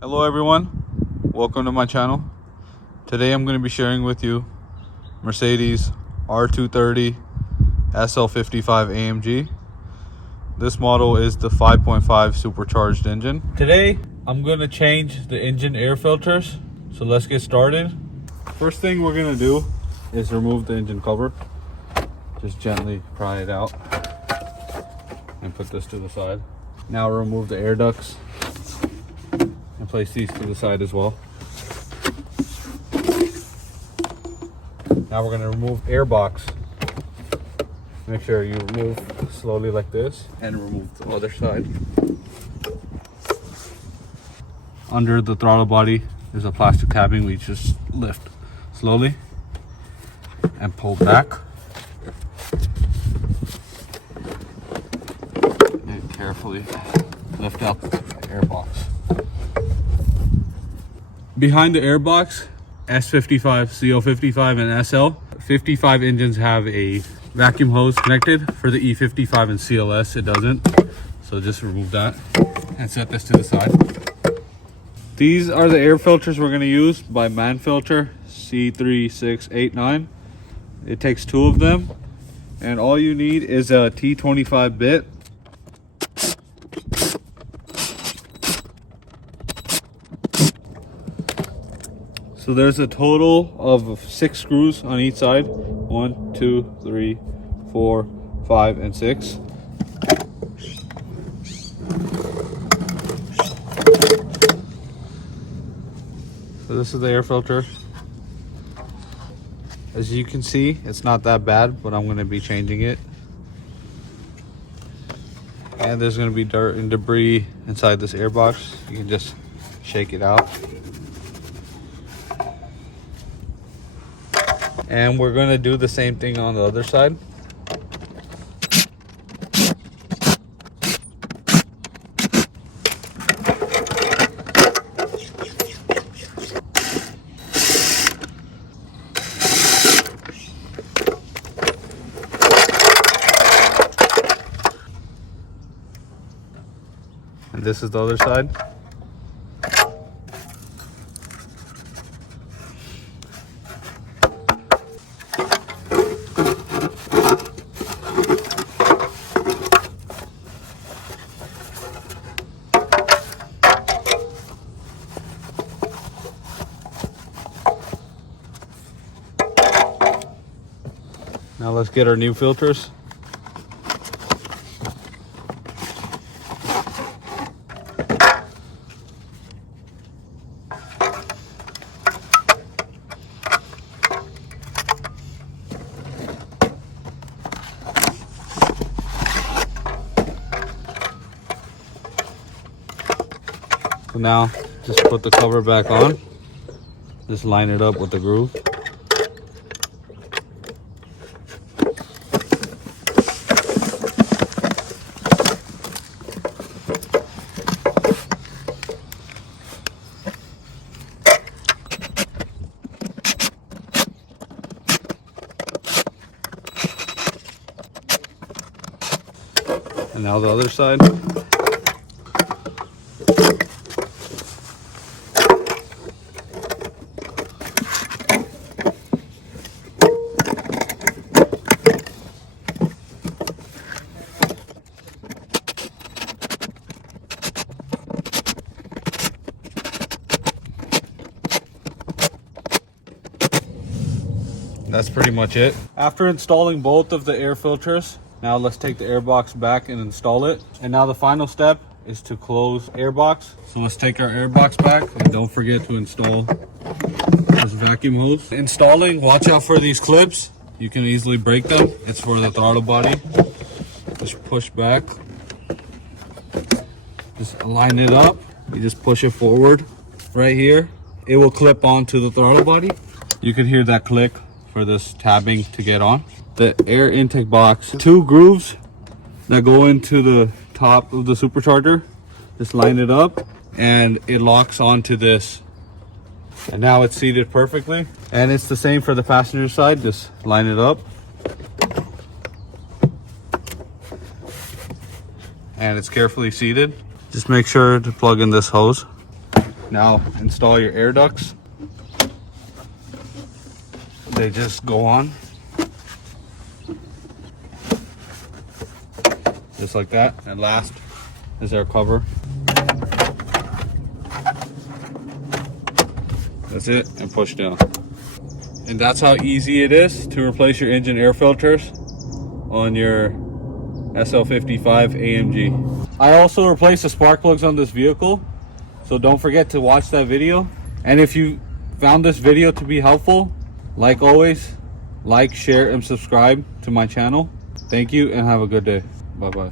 Hello everyone, welcome to my channel. Today I'm going to be sharing with you Mercedes R230 SL55 AMG. This model is the 5.5 supercharged engine. Today I'm going to change the engine air filters, so let's get started. First thing we're going to do is remove the engine cover. Just gently pry it out and put this to the side. Now remove the air ducts and place these to the side as well. Now we're going to remove air box. Make sure you remove slowly like this and remove the other side. Under the throttle body there's a plastic tabbing. We just lift slowly and pull back and carefully lift up the air box. Behind the airbox, S55, CO55, and SL55 engines have a vacuum hose connected. For the E55 and CLS, it doesn't. So just remove that and set this to the side. These are the air filters we're going to use by Manfilter C3689. It takes 2 of them, and all you need is a T25 bit. So there's a total of 6 screws on each side. 1, 2, 3, 4, 5, and 6. So this is the air filter. As you can see, it's not that bad, but I'm going to be changing it. And there's going to be dirt and debris inside this air box. You can just shake it out. And we're going to do the same thing on the other side. And this is the other side. Now let's get our new filters. So now just put the cover back on. Just line it up with the groove. And now the other side. That's pretty much it. After installing both of the air filters, now let's take the air box back and install it. And now the final step is to close air box. So let's take our air box back, and don't forget to install this vacuum hose. Installing, watch out for these clips. You can easily break them. It's for the throttle body. Just push back. Just line it up. You just push it forward right here. It will clip onto the throttle body. You can hear that click for this tabbing to get on. The air intake box, 2 grooves that go into the top of the supercharger. Just line it up and it locks onto this. And now it's seated perfectly. And it's the same for the passenger side. Just line it up. And it's carefully seated. Just make sure to plug in this hose. Now install your air ducts. They just go on just like that. And last is our cover. That's it, and push down. And that's how easy it is to replace your engine air filters on your SL55 AMG. I also replaced the spark plugs on this vehicle, so don't forget to watch that video. And if you found this video to be helpful, like always, like, share, and subscribe to my channel. Thank you and have a good day. Bye bye.